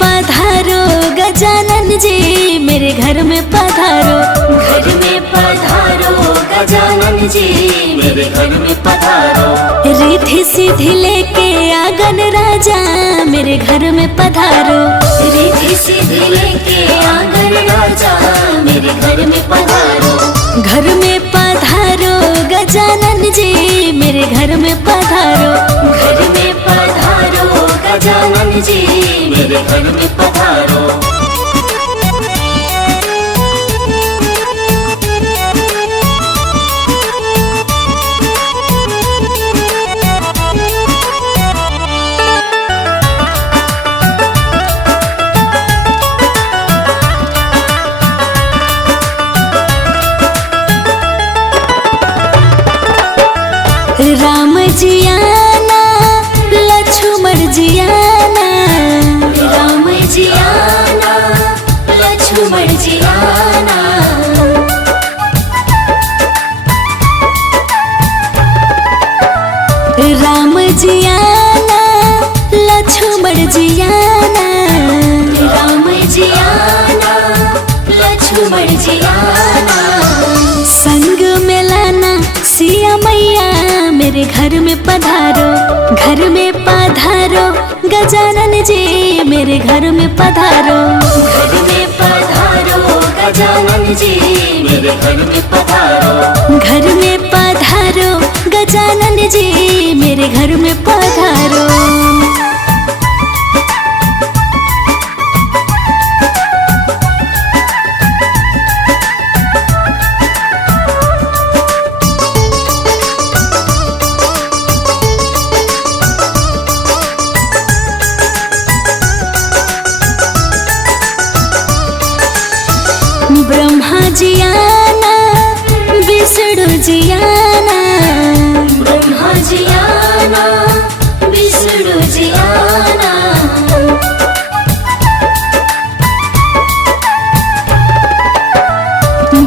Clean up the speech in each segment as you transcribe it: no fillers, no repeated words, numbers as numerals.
पधारो गजानन जी, मेरे घर में पधारो। घर में पधारो गजानन जी, मेरे घर में पधारो। रिद्धि सिद्धि लेके आंगन राजा, मेरे घर में पधारो। रिद्धि सिद्धि लेके आंगन राजा, मेरे घर में पधारो। घर में पधारो गजानन जी, मेरे घर में पधारो। घर में पधारो गजानन जी, मेरे घर में पधारो। राम जी आना, लक्ष्मण जी आना। राम जी आना, लक्ष्मण जी आना। राम जी आना, लक्ष्मण जी आना। राम जी आना, लक्ष्मण जी आना। संग में लाना सिया मैया, मेरे घर में पधारो। घर में पधारो गजानन जी, मेरे घर में पधारो। घर में पधारो गजानन जी, मेरे घर में पधारो। घर में पधारो गजानन जी, मेरे घर में पधारो। ब्रह्मा जी आना, विष्णु जी आना। ब्रह्मा जी आना, विष्णु जी आना।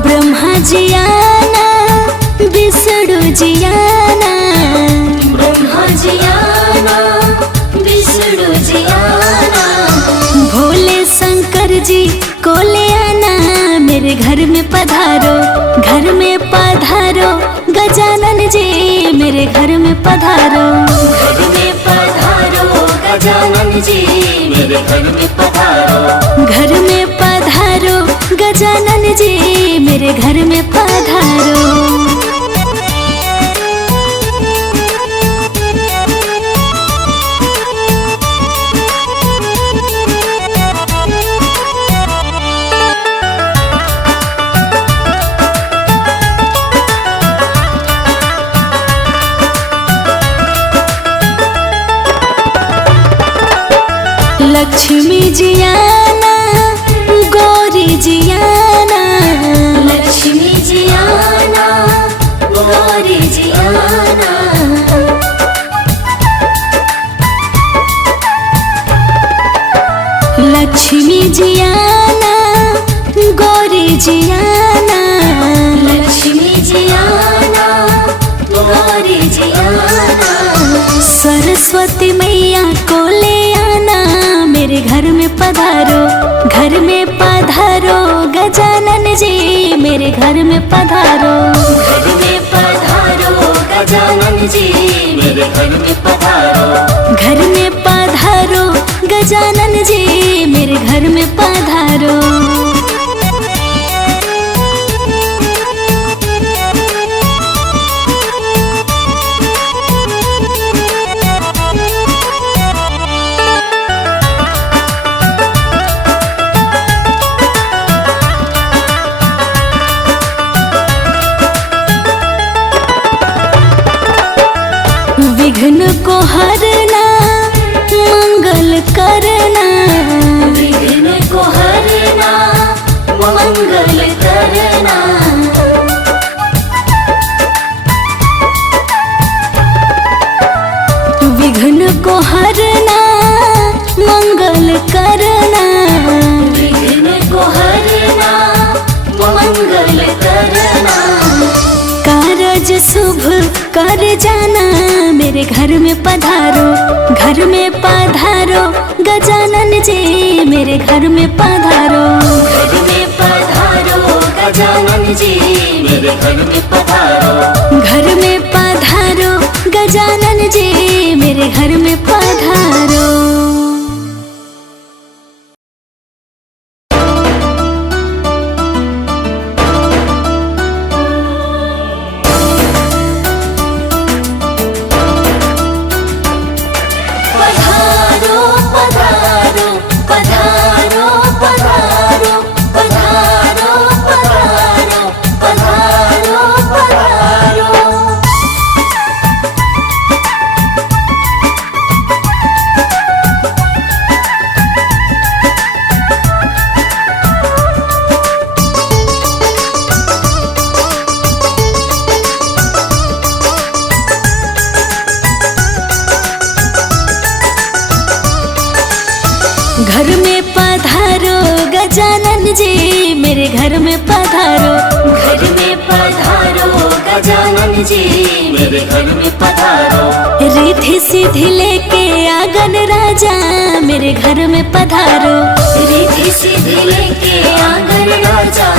ब्रह्मा जी आना, विष्णु जी आना। ब्रह्मा जी आना, विष्णु जी आना। भोले शंकर जी को ले आना, मेरे घर में पधारो। घर में पधारो गजानन जी, मेरे घर में पधारो। घर में पधारो गजानन जी, मेरे घर में पधारो। घर में पधारो गजानन जी, मेरे घर में पधारो। लक्ष्मी जी आना, गौरी जी आना। लक्ष्मी जी आना, गौरी जी आना। लक्ष्मी जी आना, गौरी जी आना। लक्ष्मी जी आना, गौरी जी आना। सरस्वती मैया को ले आना, मेरे घर में पधारो। घर में पधारो गजानन जी, मेरे घर में पधारो। घर में पधारो गजानन जी, मेरे घर में पधारो। घर में पधारो गजानन जी, मेरे घर में पधारो। विघ्न को हरना, मंगल करना। विघ्न को हरना, मंगल करना। विघ्न को हरना, मंगल करना। विघ्न को हरना, मंगल करना। कारज शुभ कर जाना, मेरे घर में पधारो। घर में पधारो गजानन जी, मेरे घर में पधारो। घर में पधारो गजानन जी मेरे घर में पधारो। घर में पधारो गजानन जी मेरे घर में पधारो। घर में पधारो गजानन जी मेरे घर में पधारो। घर में पधारो गजानन जी मेरे घर में पधारो। रिद्धि सिद्धि लेके आंगन राजा मेरे घर में पधारो। रिद्धि सिद्धि लेके आंगन राजा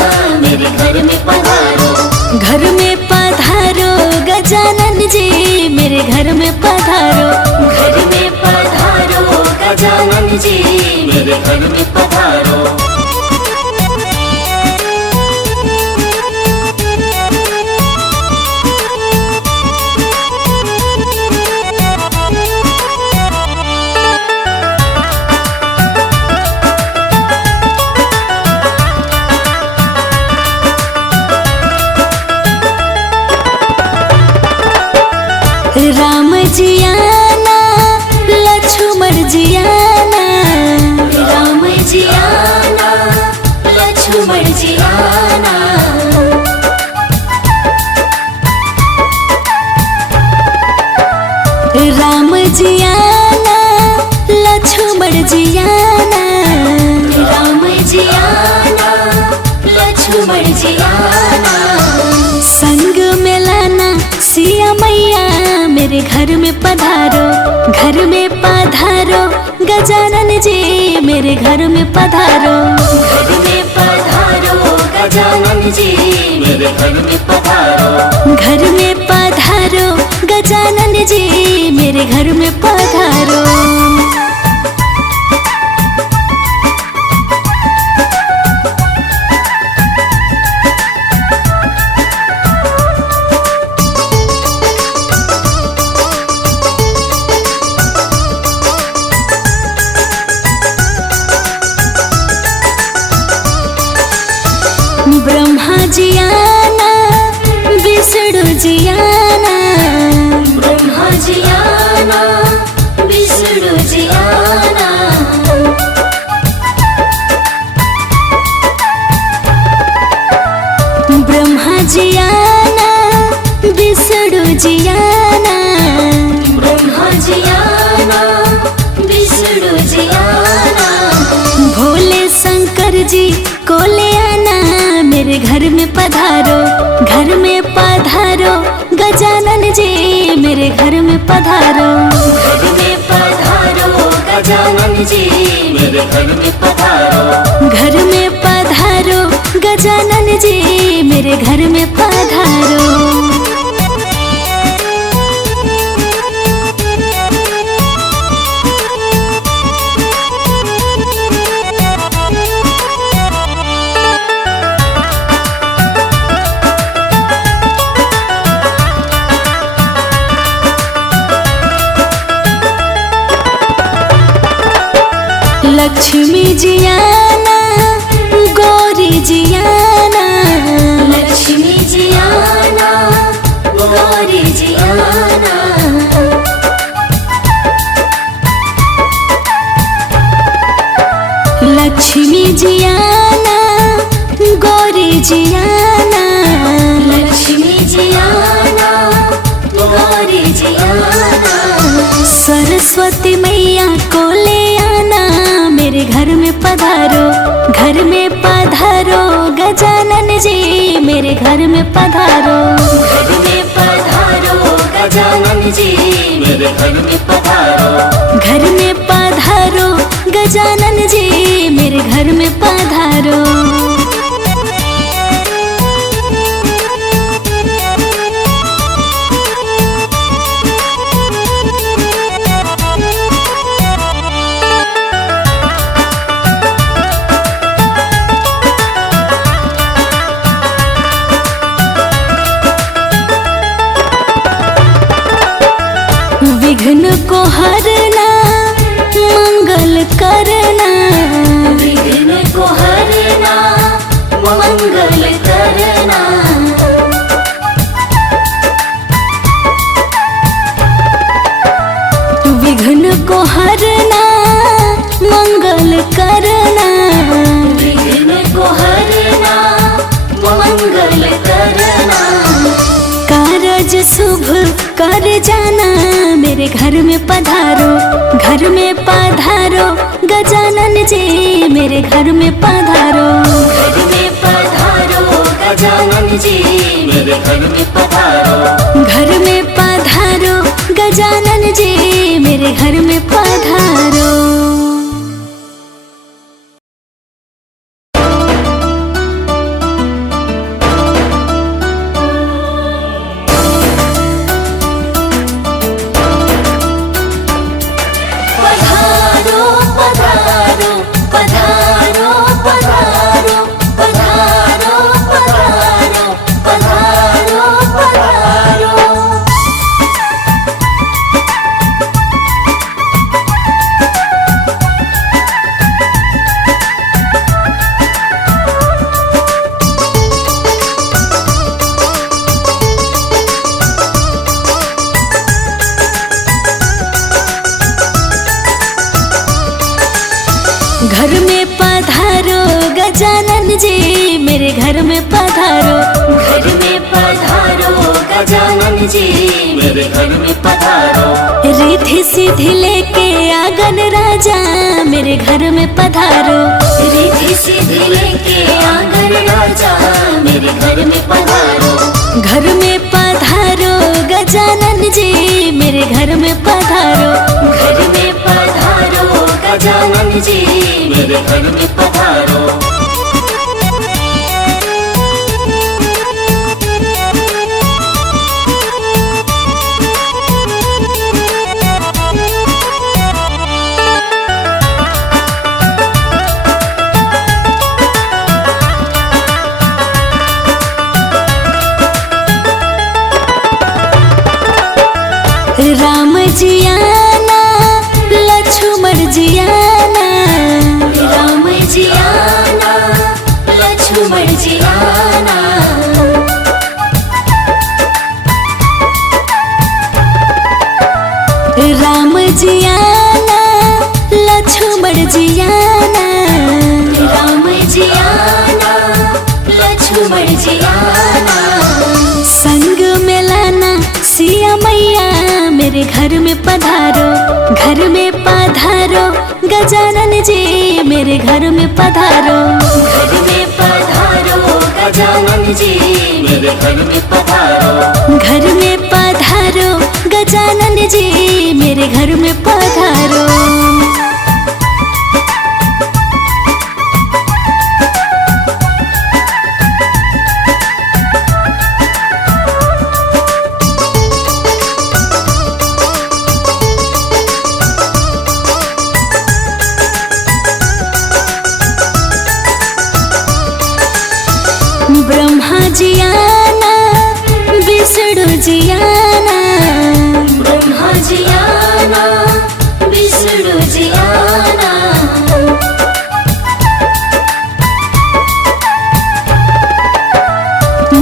मेरे घर में पधारो। घर में पधारो गजानन जी मेरे घर में पधारो। घर में पधारो गजानन जी मेरे घर में पधारो। राम जी आना लक्ष्मण जी आना। राम जी आना लक्ष्मण जी आना। राम जी आना लक्ष्मण जी आना। राम जी आना लक्ष्मण जी आना। संग में लाना सिया मैया मेरे घर में पधारो। घर में पधारो गजानन जी मेरे घर में पधारो। घर में पधारो गजानन जी मेरे घर में पधारो। घर में पधारो गजानन जी मेरे घर में पधारो। ब्रह्मा जी आना विष्णु जी आना। ब्रह्मा जी आना विष्णु जी आना। ब्रह्मा जी आना विष्णु जी आना। ब्रह्मा जी आना विष्णु जी आना। भोले शंकर जी को ले आना मेरे घर में पधारो। घर में पधारो गजानन जी मेरे घर में पधारो। घर में पधारो गजानन जी मेरे घर में पधारो। घर में पधारो गजानन जी मेरे घर में पधारो। लक्ष्मी जी आना गौरी जी आना। लक्ष्मी जी आना गौरी जी आना। लक्ष्मी जी आना गौरी जी आना। लक्ष्मी जी आना गौरी जी आना। सरस्वती मैया को ले आना मेरे घर में पधारो। घर में पधारो गजानन जी मेरे घर में पधारो। घर में पधारो गजानन जी मेरे घर में पधारो। घर में पधारो गजानन जी मेरे विघ्न को हरना मंगल करना, विघ्न को हरना मंगल करना। विघ्न को हरना मंगल करना, विघ्न को हरना मंगल करना। कारज शुभ कर जाना मेरे घर में पधारो, घर में पधारो गजानन जी मेरे घर में पधारो, घर में पधारो गजानन जी मेरे घर में पधारो, घर में पधारो गजानन जी मेरे घर में पधारो। घर में पधारो गजानन जी मेरे घर में पधारो, घर में पधारो गजानन जी मेरे घर में पधारो। रिद्धि सिद्धि लेके आंगन राजा मेरे घर में पधारो, रिद्धि सिद्धि लेके आंगन राजा मेरे घर में पधारो। घर में पधारो गजानन जी मेरे घर में पधारो, घर में पधारो गजानन जी मेरे घर में पधारो। राम जी आना लक्ष्मण जी आना, राम जी आना लक्ष्मण जी आना। राम जी आना लक्ष्मण जी आना, राम जी आना लक्ष्मण जी आना। संग में लाना सिया मैया मेरे घर में पधारो, घर में पधारो गजानन जी मेरे घर में पधारो, घर में पधारो गजानन जी मेरे घर में पधारो। घर में पधारो गजानन जी मेरे घर में पधारो। ब्रह्मा जी आना विष्णु जी आना, ब्रह्मा जी आना विष्णु जी आना।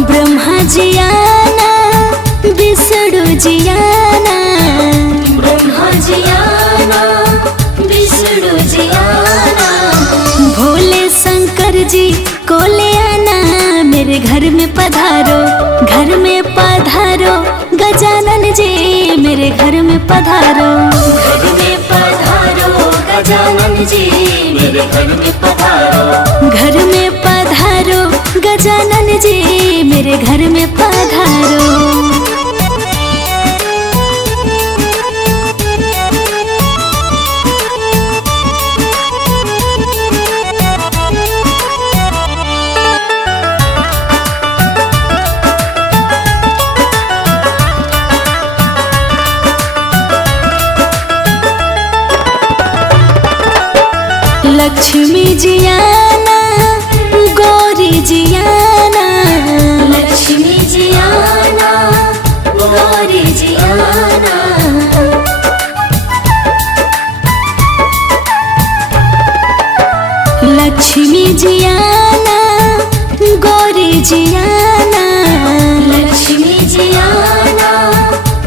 ब्रह्मा जी आना विष्णु जी आना, ब्रह्मा जी आना विष्णु जी आना। भोले शंकर जी को ले आना मेरे घर में पधारो, घर में पधारो गजानन जी मेरे घर में पधारो, घर में पधारो गजानन जी मेरे घर में पधारो। घर में पधारो गजानन जी मेरे घर में पधारो। लक्ष्मी जी आना गौरी जी आना, लक्ष्मी जी आना गौरी जी आना। लक्ष्मी जियाना गौरी जियाना, लक्ष्मी जियाना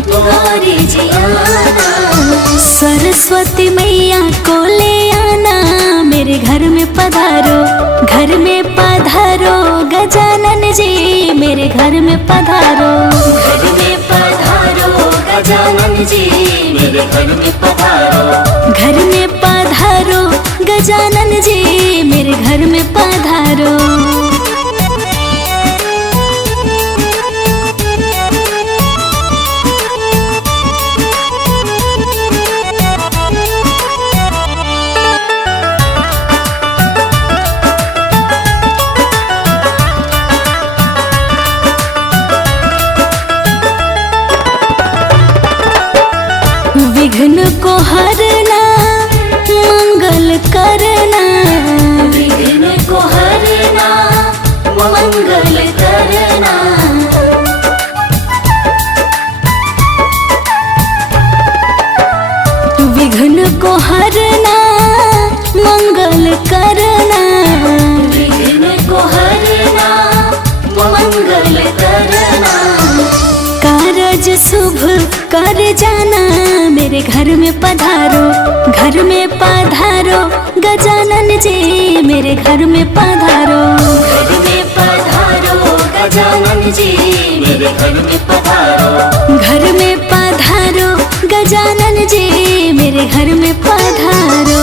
गौरी जियाना, सरस्वती मैया को ले आना मेरे घर में पधारो, घर में पधारो गजानन जी मेरे घर में पधारो, घर में पधारो गजानन जी मेरे घर में पधारो, घर में पधारो गजानन जी मेरे घर में पधारो। विघ्न को हरना मंगल करना, विघ्न को हरना मंगल करना, विघ्न को हरना मंगल करना, विघ्न को हरना मंगल करना, कारज शुभ कर जाना मेरे घर में पधारो, घर में पधारो गजानन जी मेरे घर में पधारो, घर में पधारो गजानन जी मेरे घर में पधारो, घर में पधारो गजानन जी मेरे घर में पधारो।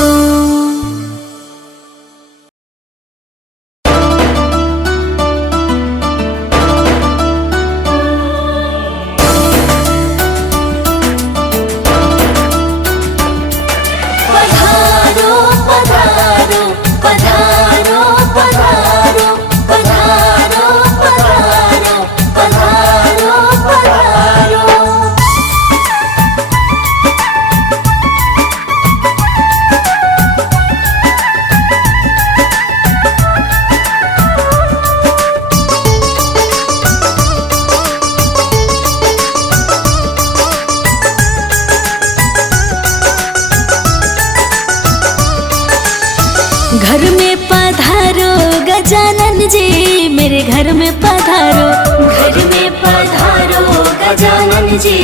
घर में पधारो गजानन जी मेरे घर में पधारो, घर में पधारो गजानन जी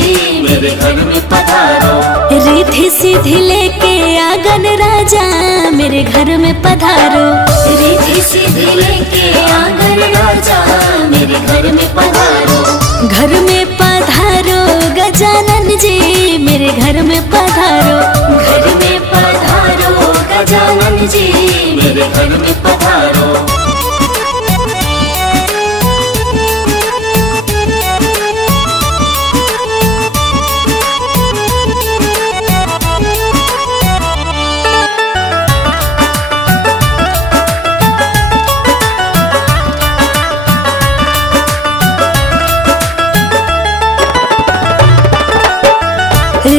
मेरे घर में पधारो, रिद्धि सिद्धि लेके आंगन राजा मेरे घर में पधारो, रिद्धि सिद्धि लेके आंगन राजा मेरे घर में पधारो, घर में पधारो गजानन जी मेरे घर में पधारो, घर में पधारो गजानन जी मेरे घर में पधारो,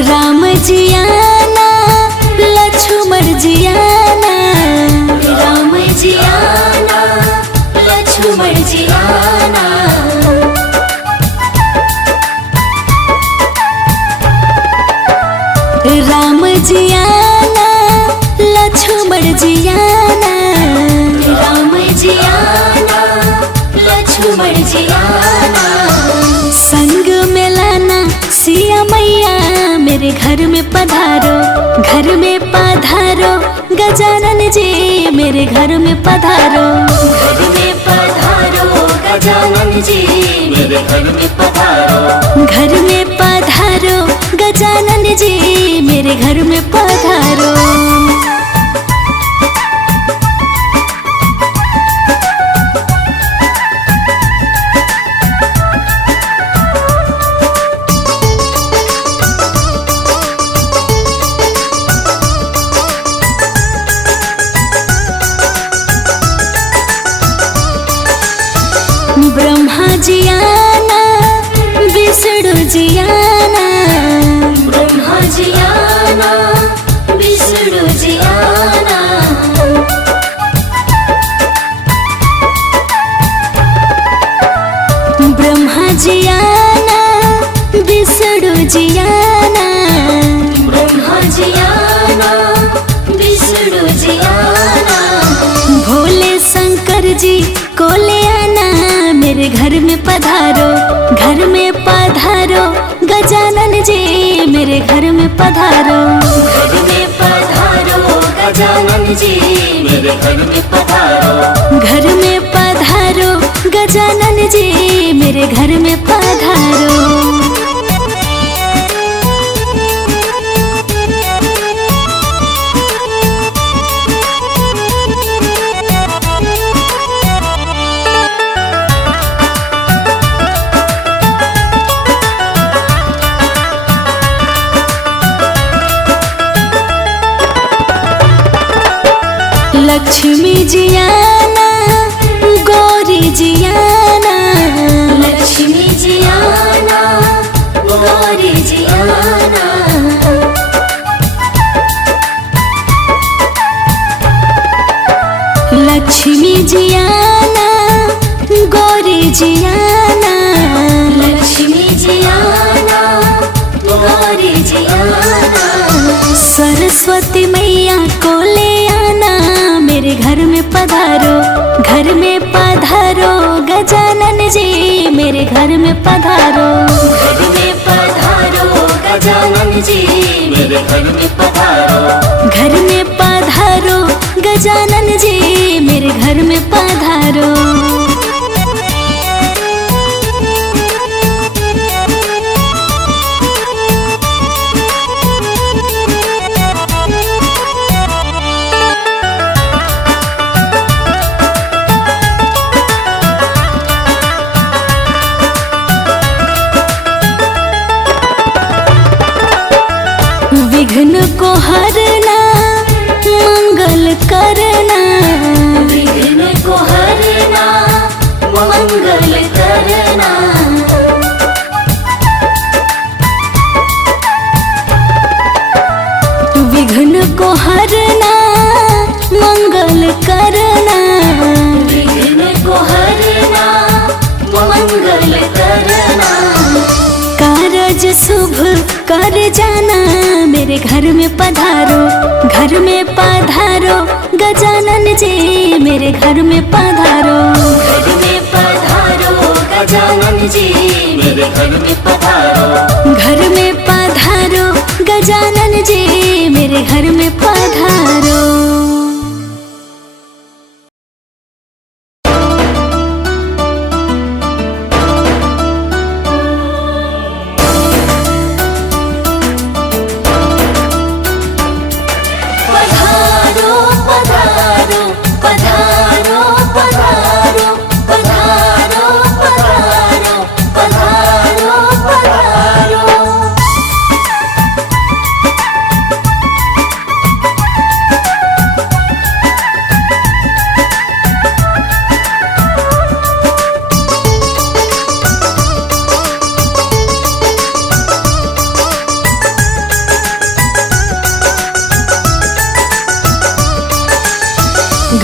राम जियाना लक्ष्मण जियाना, राम जियाना लक्ष्मण जियाना, राम जियाना लक्ष्मण जियाना, राम जियाना लक्ष्मण जियाना, संग में लाना सिया मैया मेरे घर में पधारो, घर में पधारो गजानन जी मेरे घर में पधारो, घर में पधारो गजानन जी मेरे घर में पधारो, घर में पधारो गजानन जी मेरे घर में पधारो। ब्रह्मा जियाना विष्णु जियाना, ब्रह्मा जी घर में पधारो। घर में पधारो गजानन जी मेरे घर में पधारो। घर में पधारो गजानन जी मेरे घर में पधारो। लक्ष्मी जी आना गौरी जी आना। लक्ष्मी जी आना गौरी जी आना। लक्ष्मी जी आना गौरी जी आना। लक्ष्मी जी आना गौरी जी आना। सरस्वती मैया को ले आना मेरे घर में पधारो। घर में पधारो गजानन जी मेरे घर में पधारो। घर में पधारो गजानन जी मेरे घर में पधारो। घर में पधारो गजानन जी मेरे घर में पधारो। विघ्न को हरना मंगल करना। विघ्न को हरना मंगल करना। विघ्न को हरना मंगल करना। विघ्न को हरना मंगल करना। कारज शुभ कर जाना मेरे घर में पधारो। घर में पधारो गजानन जी मेरे घर में पधारो। घर में पधारो गजानन जी मेरे घर में पधारो। घर में पधारो गजानन जी मेरे घर में पधारो।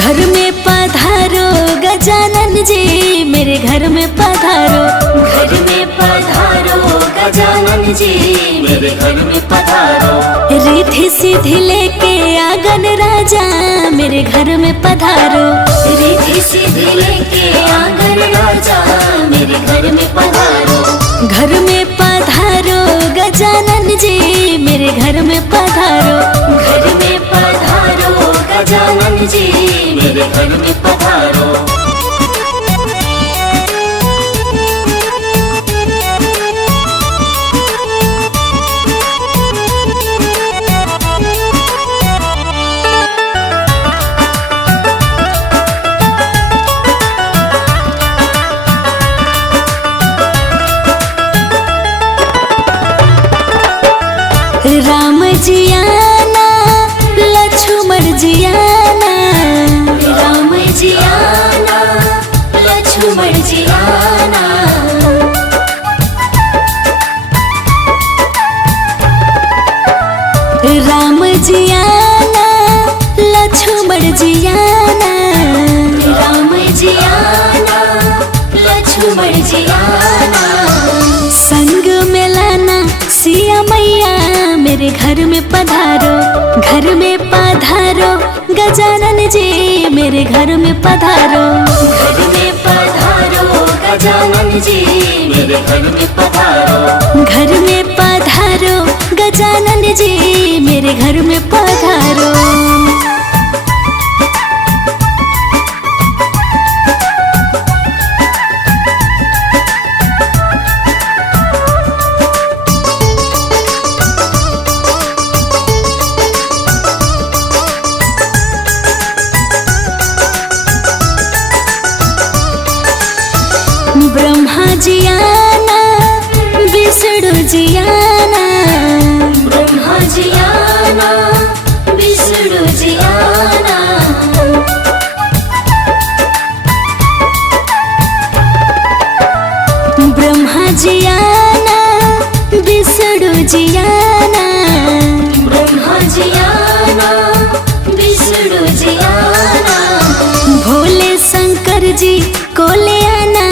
घर में पधारो गजानन जी मेरे घर में पधारो। घर में पधारो गजानन जी मेरे घर में पधारो। रिद्धि सिद्धि लेके आंगन राजा मेरे घर में पधारो। रिद्धि सिद्धि लेके आंगन राजा मेरे घर में पधारो। घर में पधारो गजानन जी मेरे घर में पधारो। घर में पधारो गजानन जी मेरे घर में पधारो। राम जी आना लक्ष्मण जी आना। राम जी आना लक्ष्मण जी आना। राम जी आना लक्ष्मण जी आना। राम जी आना लक्ष्मण जी आना। संग में लाना सिया मैया मेरे घर में पधारो। घर में पधारो गजानन जी मेरे घर में पधारो। घर में पधारो गजानन जी मेरे घर में पधारो। घर में पधारो गजानन जी को ले आना,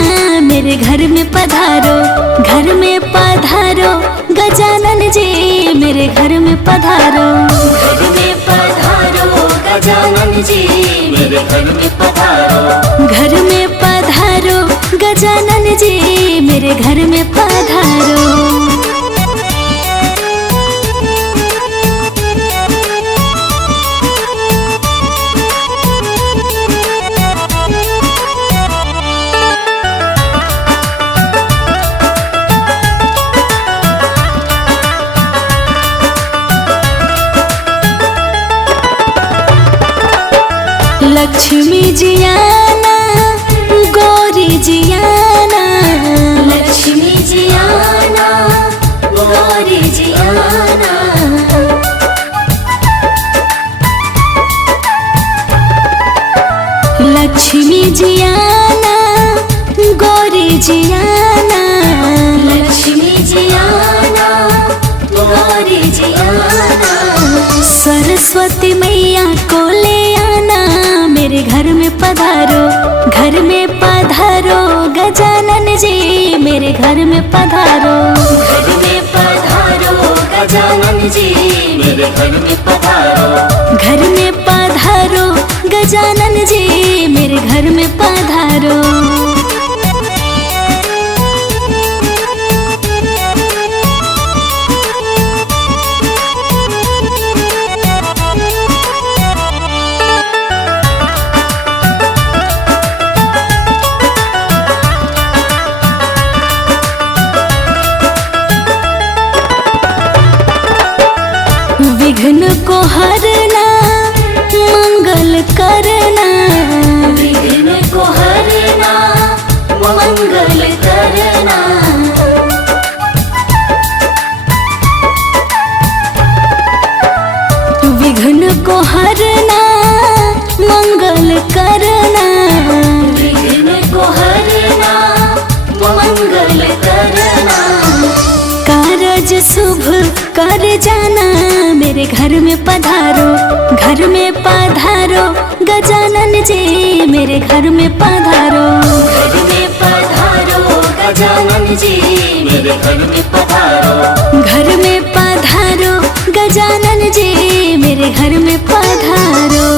मेरे घर में पधारो, घर में पधारो गजानन जी, मेरे घर में पधारो। घर में पधारो गजानन जी, मेरे घर में पधारो। घर में पधारो गजानन जी, मेरे घर में पधारो। लक्ष्मी जी आना, गौरी जी आना, लक्ष्मी जी आना, गौरी जी आना। लक्ष्मी जी आना, गौरी जी आना, लक्ष्मी जी आना, गौरी जी आना। सरस्वती मैया को ले आना, मेरे घर में पधारो, घर में पधारो गजानन जी, मेरे घर में पधारो। घर में पधारो गजानन जी, मेरे घर में पधारो। घर में पधारो गजानन जी, मेरे घर में पधारो। विघ्न को हरना, मंगल करना, विघ्न को हरना, मंगल करना। विघ्न को हरना, मंगल करना, विघ्न को हरना, मंगल करना। कारज शुभ कर जाना, मेरे घर में पधारो, घर में पधारो गजानन जी, मेरे घर में पधारो। घर में पधारो गजानन जी, मेरे घर में पधारो। घर में पधारो गजानन जी, मेरे घर में पधारो।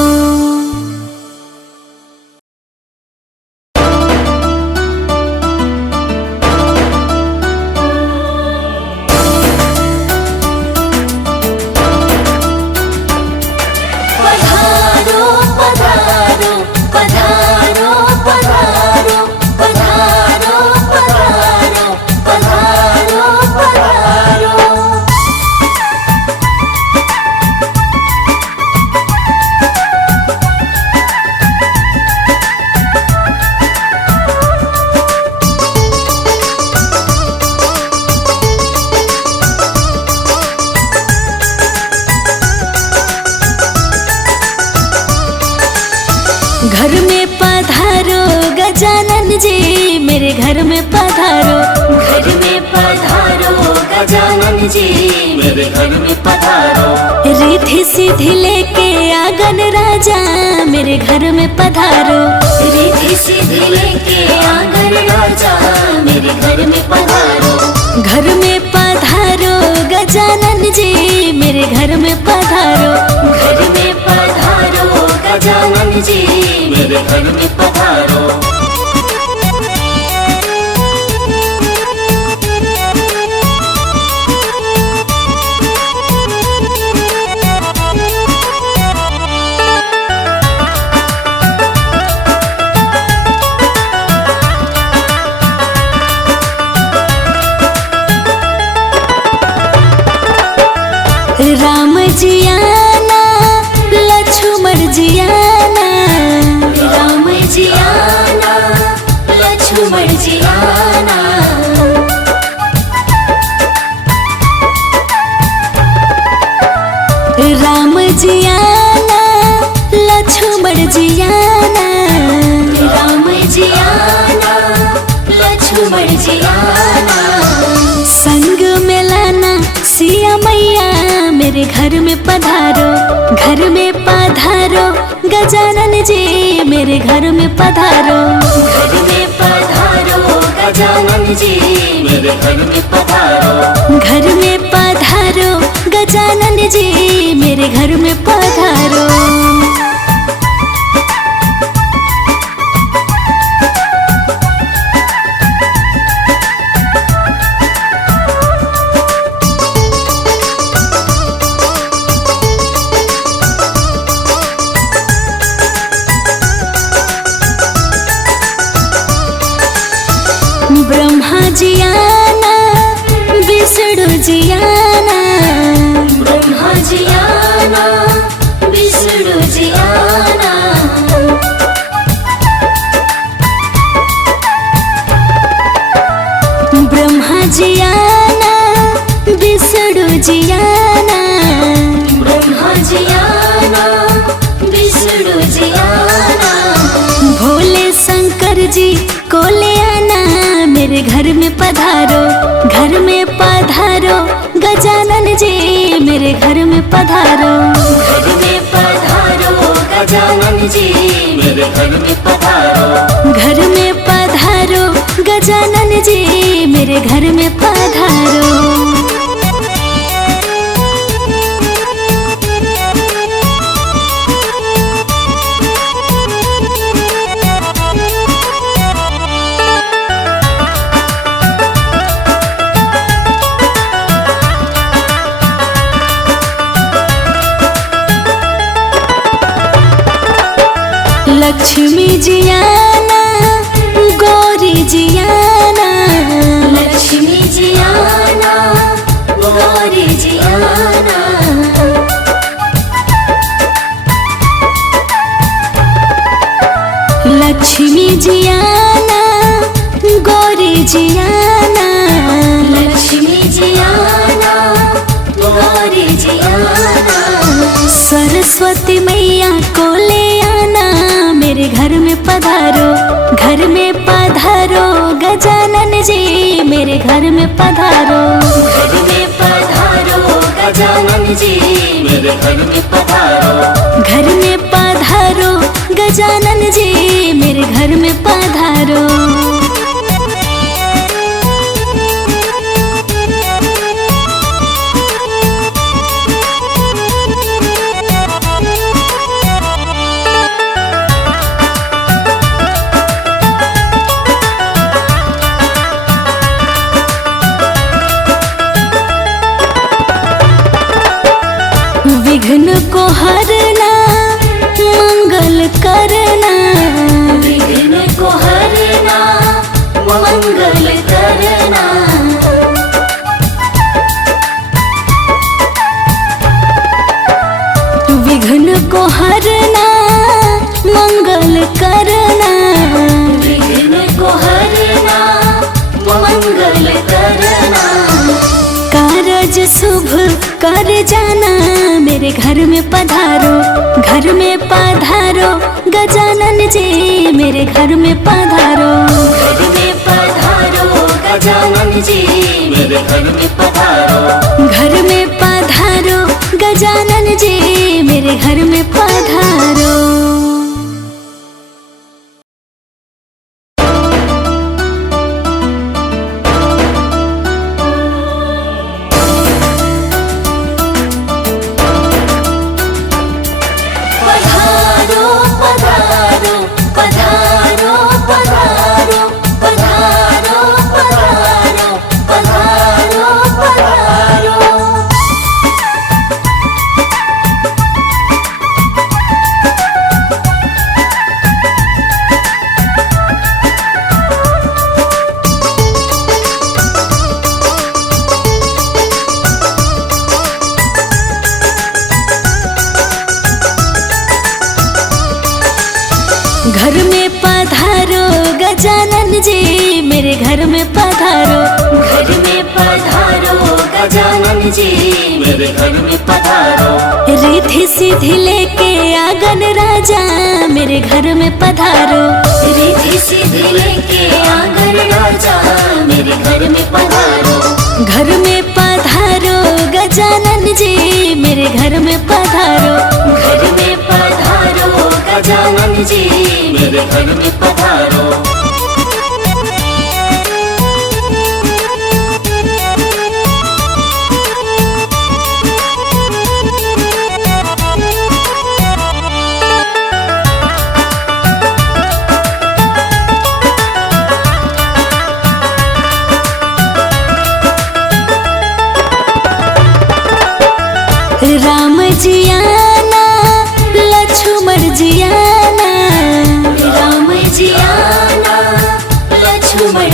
घर में पधारो गजानन जी, मेरे घर में पधारो। घर में पधारो गजानन जी, मेरे घर में पधारो। रिद्धि सिद्धि लेके आंगन राजा, मेरे घर में पधारो। रिद्धि सिद्धि लेके आंगन राजा, मेरे घर में पधारो। घर में पधारो गजानन जी, मेरे घर में पधारो। घर में पधारो गजानन जी, मेरे घर में पधारो। राम जी आना, लक्ष्मण जी आना, राम जी आना, लक्ष्मण जी आना। राम जी आना, लक्ष्मण जी आना, राम जी आना, लक्ष्मण जी आना। संग में लाना सिया मैया, मेरे घर में पधारो, घर में पधारो गजानन जी, मेरे घर में पधारो। मेरे घर में पधारो। घर में पधारो गजानन जी मेरे घर में पधारो। ब्रह्मा जी आना विष्णु जी आना। ब्रह्मा जी आना विष्णु जी आना। ब्रह्मा जी आना विष्णु जी आना। ब्रह्मा जी आना विष्णु जी आना। भोले शंकर जी को ले आना मेरे घर में पधारो। घर में पधारो गजानन जी मेरे घर में पधारो। घर में पधारो गजानन जी मेरे घर में पधारो। घर में पधारो गजानन जी मेरे घर में पधारो। लक्ष्मी जी आना गौरी जी आना। लक्ष्मी जी आना गौरी जी आना। लक्ष्मी जी आना गौरी जी आना। लक्ष्मी जी आना गौरी जी आना। सरस्वती मैया को ले आना मेरे घर में पधारो। घर में पधारो गजानन जी मेरे घर में पधारो। घर में पधारो गजानन जी मेरे घर में पधारो। घर में पधारो गजानन जी मेरे घर में पधारो। विघ्न को हरना मंगल करना। विघ्न को हरना मंगल करना। विघ्न को हरना मंगल करना। विघ्न को हरना मंगल करना। कारज शुभ कर जाना मेरे घर में पधारो। घर में पधारो गजानन जी मेरे घर में पधारो। घर में पधारो गजानन जी मेरे घर में पधारो। घर में पधारो गजानन जी मेरे घर में पधारो। घर में पधारो गजानन जी मेरे घर में पधारो। घर में पधारो गजानन जी मेरे घर में पधारो। रिद्धि सिद्धि लेके आंगन राजा मेरे घर में पधारो। रिद्धि सिद्धि लेके आंगन राजा मेरे घर में पधारो। घर में पधारो गजानन जी मेरे घर में पधारो। घर में पधारो गजानन जी मेरे घर में पधारो।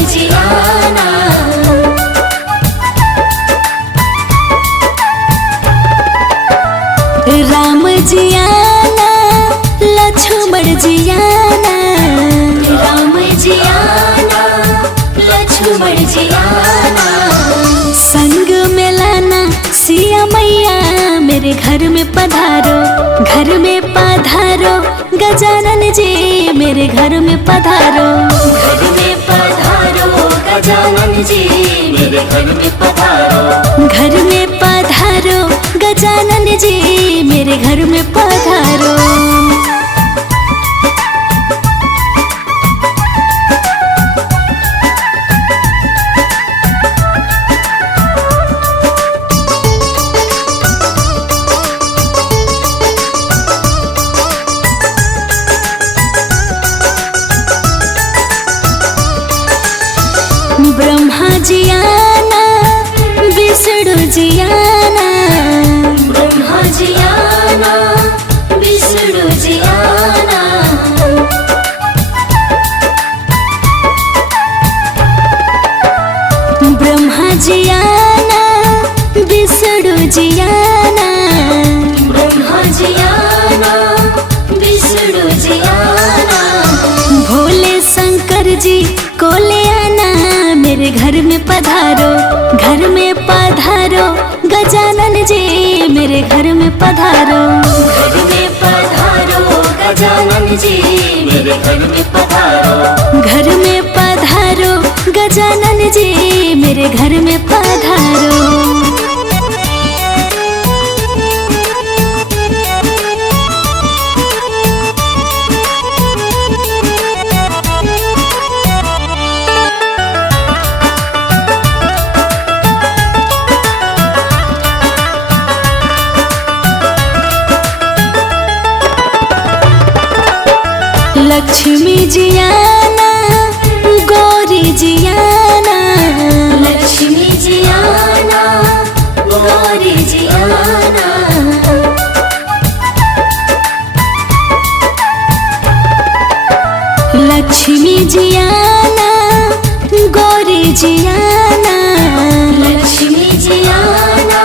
जी आना। राम जी आना, लक्ष्मण जी आना, राम जी आना, लक्ष्मण जी आना। संग में लाना सिया मैया, मेरे घर में पधारो, घर में पधारो गजानन जी, मेरे घर में पधारो। घर में पधारो गजानन जी, मेरे घर में पधारो। घर में पधारो गजानन जी, मेरे घर में पधारो। ब्रह्मा जी आना, विष्णु जी आना, ब्रह्मा जी आना, विष्णु जी आना। ब्रह्मा जी आना, विष्णु जी आना, ब्रह्मा जी आना, विष्णु जी आना। भोले शंकर जी को ले आना, मेरे घर में पधारो, घर में पधारो गजानन जी, मेरे घर में पधारो। घर में पधारो गजानन जी, मेरे घर में पधारो। घर में पधारो गजानन जी, मेरे घर में पधारो। लक्ष्मी जी आना, गौरी जी आना, लक्ष्मी जी आना, गौरी जी आना। लक्ष्मी जी आना, गौरी जी आना, लक्ष्मी जी आना,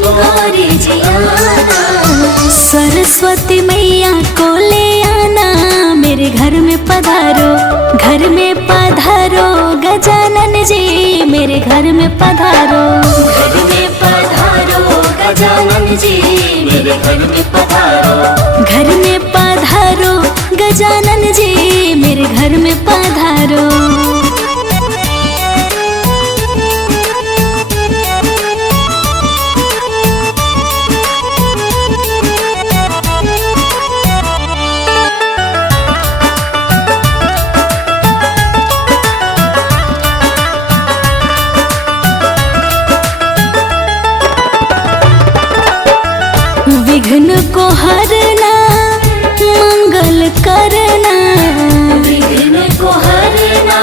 गौरी जी आना। सरस्वती मैया को ले आना, मेरे घर में पधारो, घर में पधारो गजानन जी, मेरे घर में पधारो। घर में पधारो गजानन जी, मेरे घर में पधारो। घर में पधारो गजानन जी, मेरे घर में पधारो। विघ्न को हरना, मंगल करना, विघ्न को हरना,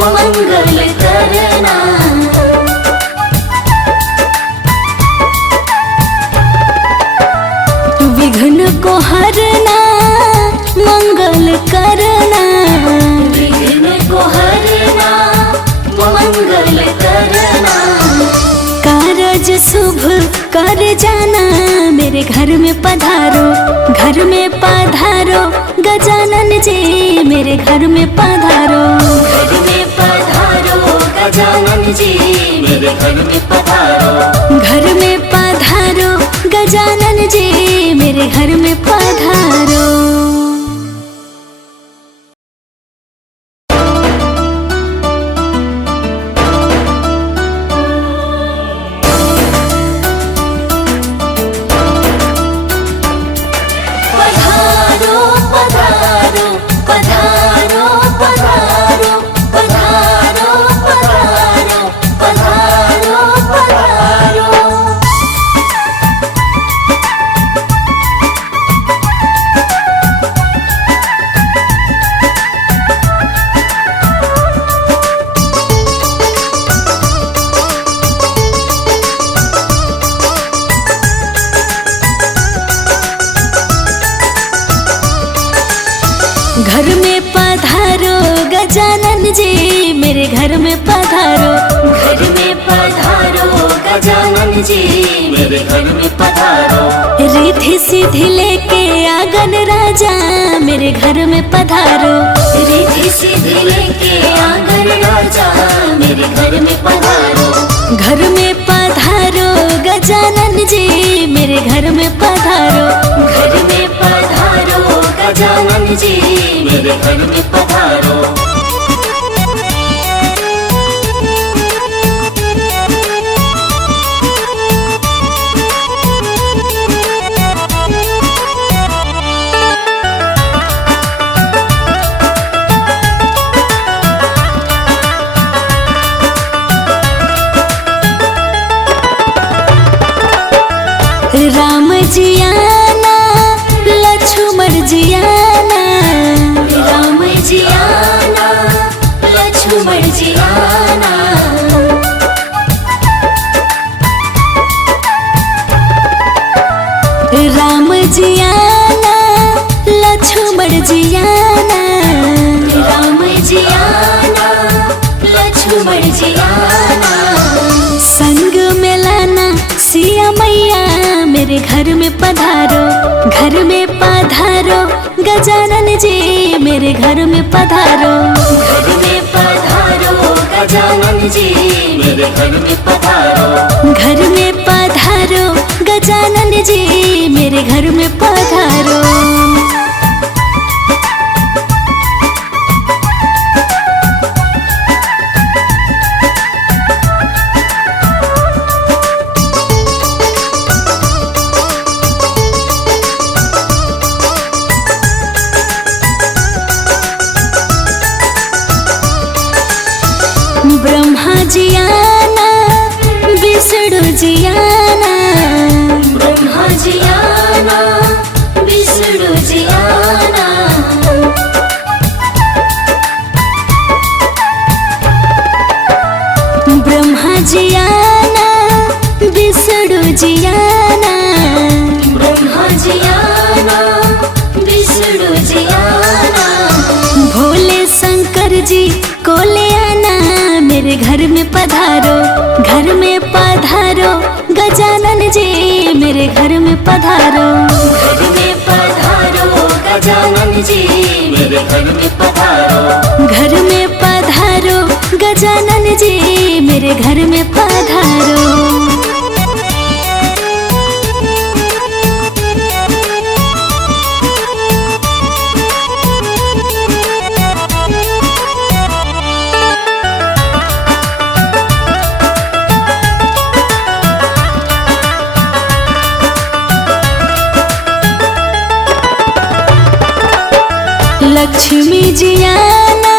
मंगल करना। विघ्न को हरना, मंगल करना, विघ्न को हरना, मंगल करना। कारज शुभ कर जाना, मेरे घर में पधारो, घर में पधारो गजानन जी, मेरे घर में पधारो। घर में पधारो गजानन जी, मेरे घर में पधारो। घर में पधारो गजानन जी, मेरे घर में पधारो। घर में पधारो गजानन गजानन जी मेरे घर में पधारो। घर में पधारो गजानन जी मेरे घर में पधारो। रिद्धि सिद्धि लेके आंगन राजा मेरे घर में पधारो। रिद्धि सिद्धि लेके आंगन राजा मेरे घर में पधारो। घर में पधारो गजानन जी मेरे घर में पधारो। घर में पधारो गजानन जी मेरे घर में पधारो। राम जी आना लक्ष्मण जी आना। राम जी आना लक्ष्मण जी आना। राम जी आना लक्ष्मण जी आना। राम जी आना लक्ष्मण जी आना। संग में लाना सिया मैया मेरे घर में पधारो। घर में पधारो गजानन जी मेरे घर में पधारो। घर में पधारो गजानन जी मेरे घर में पधारो। घर में पधारो गजानन जी मेरे घर में पधारो। ब्रह्मा जी आना विष्णु जी आना। ब्रह्मा जी आना विष्णु जी आना। ब्रह्मा जी आना विष्णु जी आना। ब्रह्मा जी आना विष्णु जी आना। भोले शंकर जी को ले आना मेरे घर में पधारो। घर में पधारो गजानन जी मेरे घर में पधारो। घर में पधारो गजानन जी मेरे घर में पधारो। घर में पधारो गजानन जी मेरे घर में पधारो। लक्ष्मी जी आना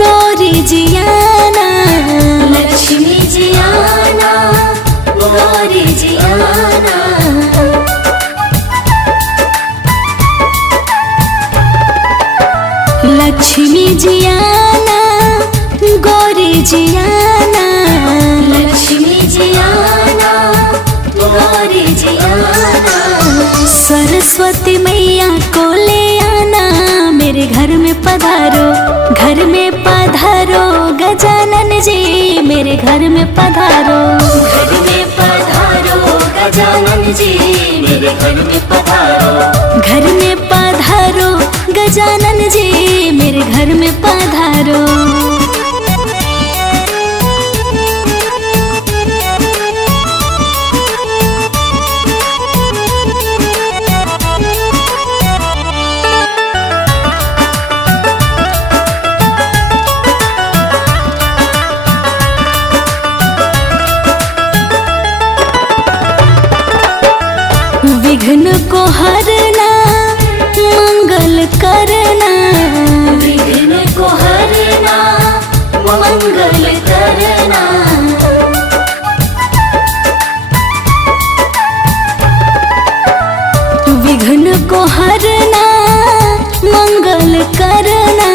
गौरी जी आना। लक्ष्मी जी आना गौरी जी आना। लक्ष्मी जी आना गौरी जी आना। लक्ष्मी जी आना गौरी जी आना। सरस्वती मैया को ले आना मेरे घर में पधारो। घर में पधारो गजानन जी मेरे घर में पधारो। घर में पधारो गजानन जी मेरे घर में पधारो। घर में पधारो गजानन जी मेरे घर में पधारो। विघ्न को हरना मंगल करना। विघ्न को हरना मंगल करना। विघ्न को हरना मंगल करना।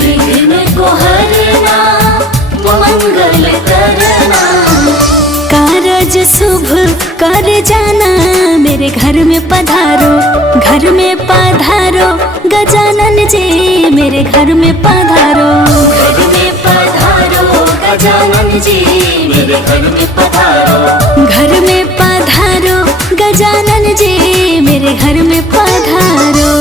विघ्न को हरना मंगल करना। कारज शुभ कर जाना मेरे घर में पधारो। घर में पधारो गजानन जी मेरे घर में पधारो। मेरे घर में पधारो। घर में पधारो गजानन जी मेरे घर में पधारो।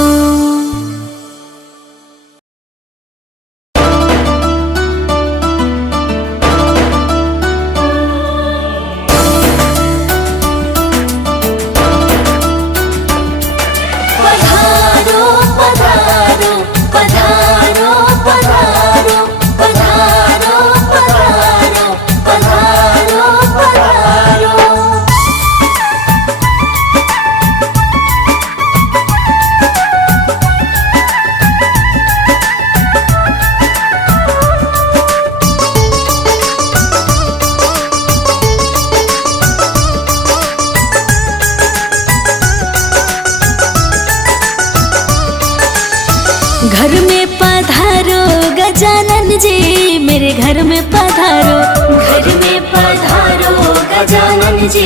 घर में पधारो गजानन जी मेरे घर में पधारो। घर में पधारो गजानन जी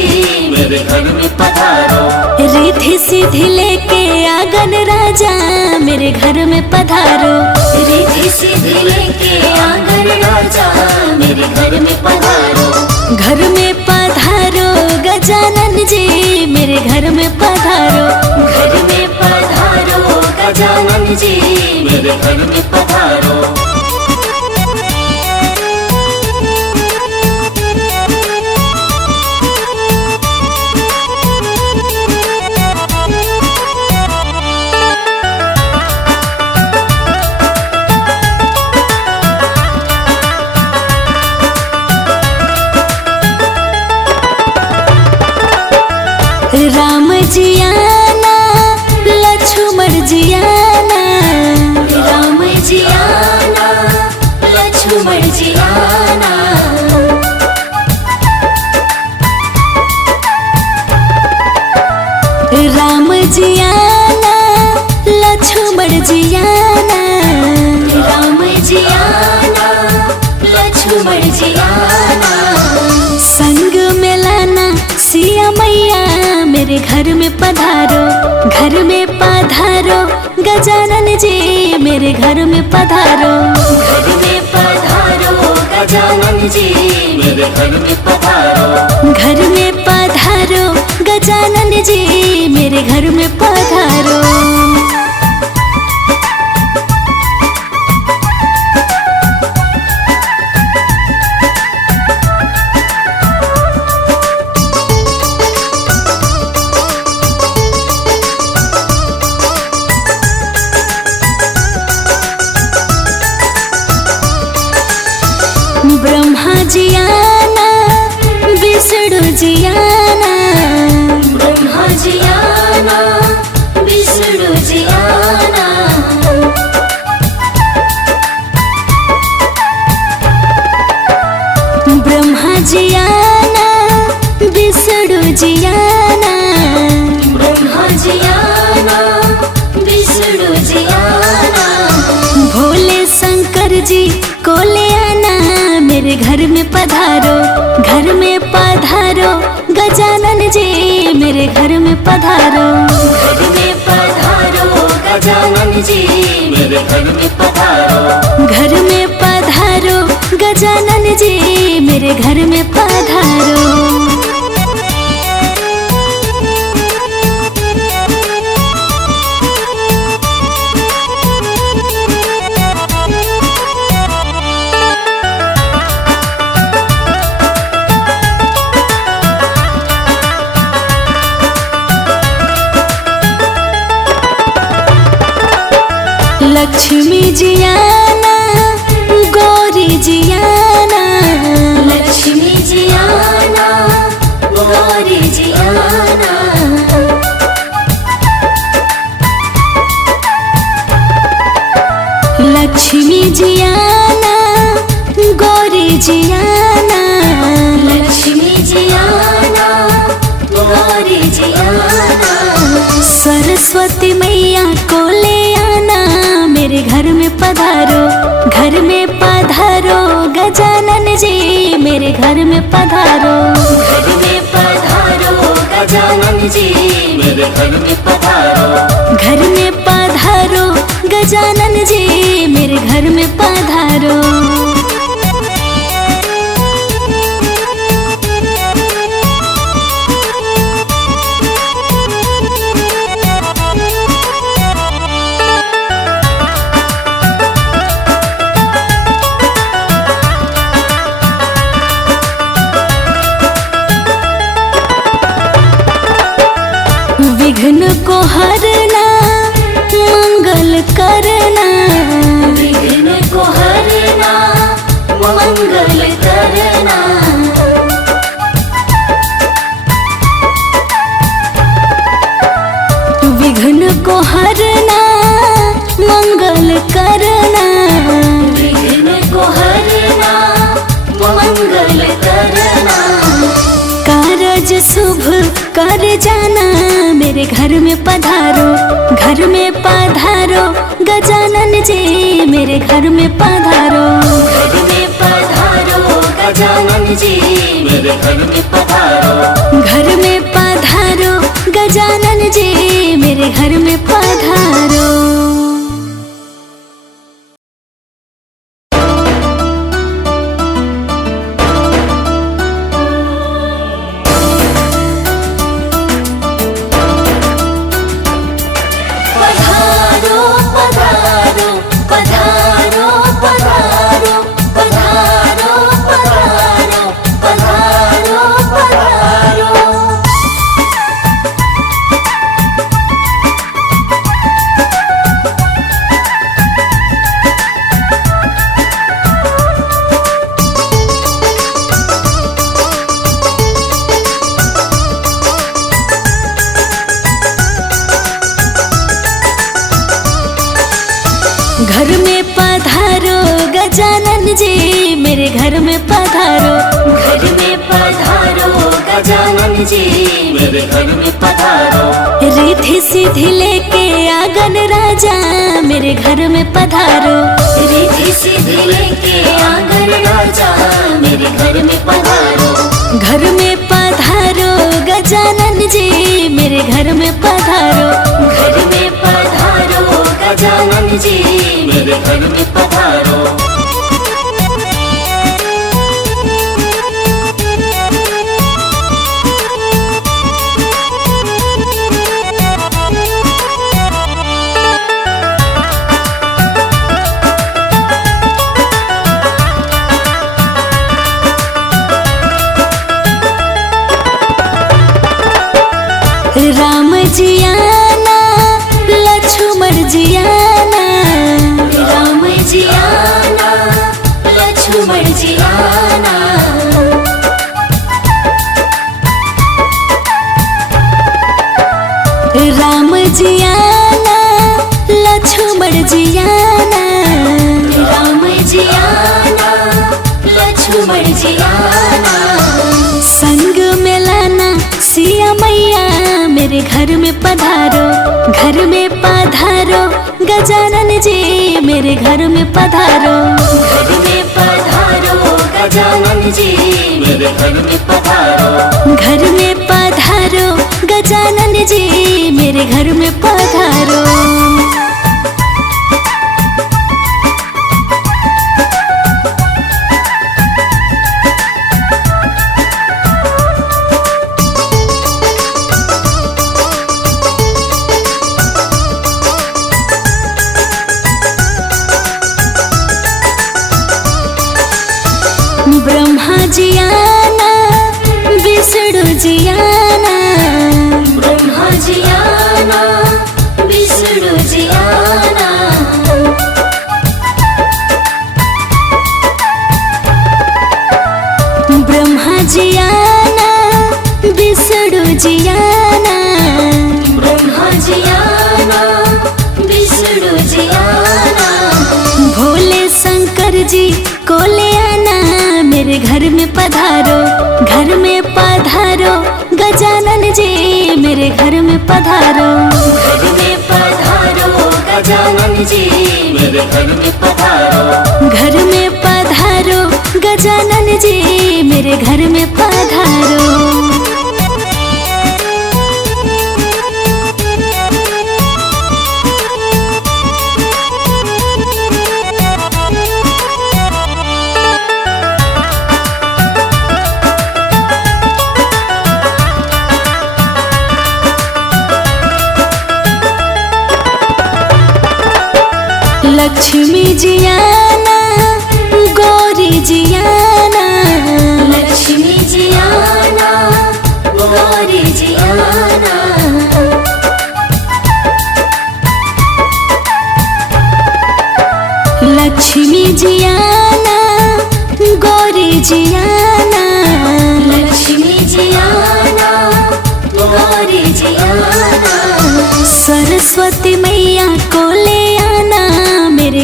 मेरे घर में पधारो। रिद्धि सिद्धि लेके आंगन राजा मेरे घर में पधारो। रिद्धि सिद्धि लेके आंगन राजा मेरे घर में पधारो। घर में पधारो गजानन जी मेरे घर में पधारो। घर में पधारो गजानन जी मेरे घर में पधारो। राम जी आना लक्ष्मण जी आना। राम जी आना लक्ष्मण जी आना। राम जी आना लक्ष्मण जी आना। राम जी आना लक्ष्मण जी आना। संग में लाना सिया मैया मेरे घर में पधारो। घर में पधारो गजानन जी मेरे घर में पधारो। घर में पधारो गजानन जी मेरे घर में पधारो। घर में पधारो गजानन जी मेरे घर में पधारो। ब्रह्मा जी आना विष्णु जी आना। ब्रह्मा जी आना विष्णु जी आना। ब्रह्मा जी आना विष्णु जी आना। ब्रह्मा जी आना विष्णु जी आना। भोले शंकर जी को ले आना मेरे घर में पधारो। घर में पधारो गजानन जी मेरे घर में पधारो। घर में पधारो गजानन जी मेरे घर में पधारो। घर में पधारो गजानन जी मेरे घर में पधारो। लक्ष्मी जी आना गौरी जी आना। लक्ष्मी जी आना गौरी जी आना। लक्ष्मी जी आना गौरी जी आना। लक्ष्मी जी आना गौरी जी आना। सरस्वती मैया को ले आना मेरे घर में पधारो। घर में पधारो गजानन जी मेरे घर में पधारो। घर में पधारो गजानन जी मेरे घर में पधारो। घर में पधारो गजानन जी मेरे घर में पधारो। करना, विघ्न को हरना, मंगल करना। कारज शुभ कर जाना, मेरे घर में पधारो, घर में पधारो गजानन जी, मेरे घर में पधारो। घर में पधारो गजानन जी, मेरे घर में पधारो। घर में पधारो गजानन जी, मेरे घर में पधारो। घर में पधारो गजानन जी, मेरे घर में पधारो। घर में पधारो गजानन जी, मेरे घर में पधारो। रिद्धि सिद्धि लेके आंगन राजा, मेरे घर में पधारो। रिद्धि सिद्धि लेके आंगन राजा, मेरे घर में पधारो। घर में पधारो गजानन जी, मेरे घर में पधारो। घर में पधारो गजानन जी, मेरे घर में पधारो। राम जी आना, लक्ष्मण जी आना, राम जी आना, लक्ष्मण जी आना। राम जी आना, लक्ष्मण जी आना, राम जी आना, लक्ष्मण जी आना। संग में लाना सिया मैया, मेरे घर में पधारो। घर में पधारो गजानन जी, मेरे घर में पधारो। घर में पधारो गजानन जी, मेरे घर में पधारो। घर में पधारो गजानन जी, मेरे घर में पधारो। ब्रह्मा जी आना, विष्णु जी आना, ब्रह्मा जी आना, विष्णु जी आना। ब्रह्मा जी आना, विष्णु जी आना, ब्रह्मा जी आना, विष्णु जी आना। भोले शंकर जी को ले आना, मेरे घर में पधारो। घर में पधारो गजानन जी, मेरे घर में पधारो। घर में पधारो गजानन जी, मेरे घर में पधारो। घर में पधारो गजानन जी, मेरे घर में पधारो। लक्ष्मी जी आना, गौरी जी आना, लक्ष्मी जी आना, गौरी जी आना। लक्ष्मी जी आना, गौरी जी आना, लक्ष्मी जी आना, गौरी जी आना। सरस्वती मैया को ले आना, मेरे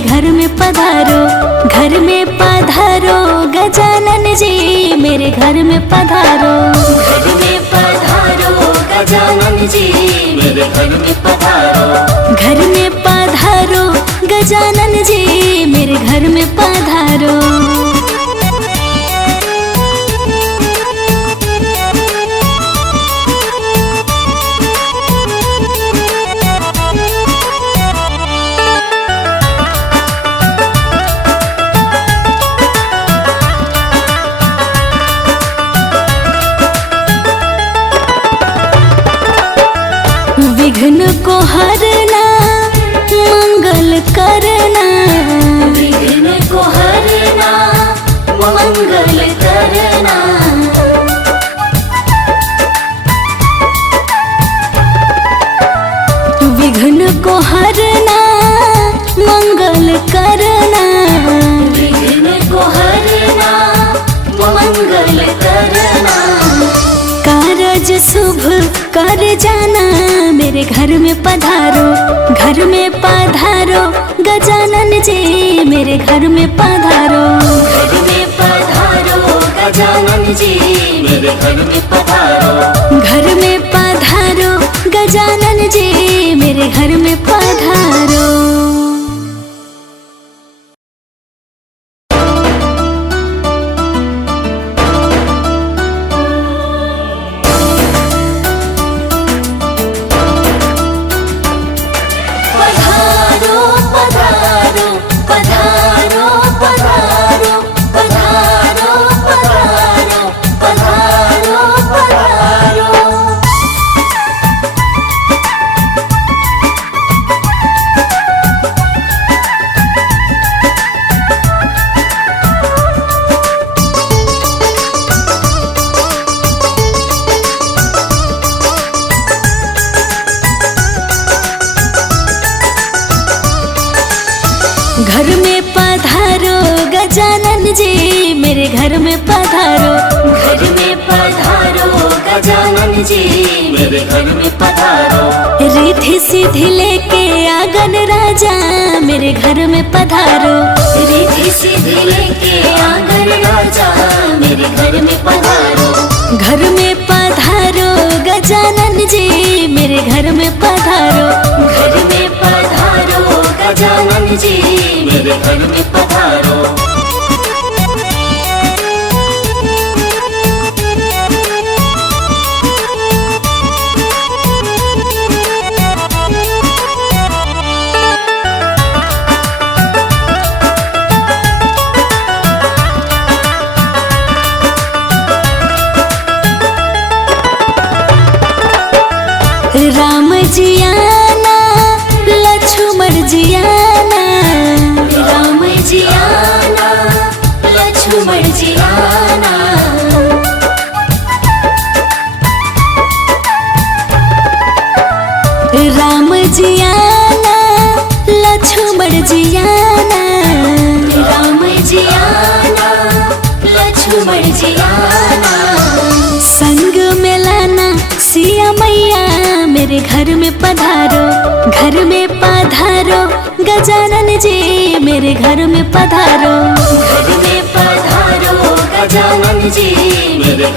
पधारो, घर में पधारो गजानन जी मेरे घर में पधारो। घर में पधारो गजानन जी मेरे घर में पधारो। घर में पधारो गजानन जी मेरे घर में पधारो। विघ्न को हरना मंगल करना, विघ्न को हरना मंगल करना। विघ्न को हरना मंगल करना, विघ्न को हरना मंगल करना। कारज शुभ कर जाना मेरे घर में पधारो, घर में पधारो गजानन जी मेरे घर में पधारो। घर में पधारो गजानन जी मेरे घर में पधारो। घर में पधारो गजानन जी मेरे घर में पधारो। घर में पधारो गजानन जी मेरे घर में पधारो। घर में पधारो गजानन जी मेरे घर में पधारो। रिद्धि सिद्धि लेके आंगन राजा मेरे घर में पधारो। रिद्धि सिद्धि लेके आंगन राजा मेरे घर में पधारो। घर में पधारो गजानन जी मेरे घर में पधारो। घर में पधारो गजानन जी मेरे घर में पधारो। राम जी आना लक्ष्मण जी आना, राम जी आना लक्ष्मण जी आना। राम जी आना लक्ष्मण जी आना, राम जी आना लक्ष्मण जी आना। संग में लाना सिया मैया मेरे घर में पधारो। घर में पधारो गजानन जी मेरे घर में पधारो। घर में पधारो गजानन जी मेरे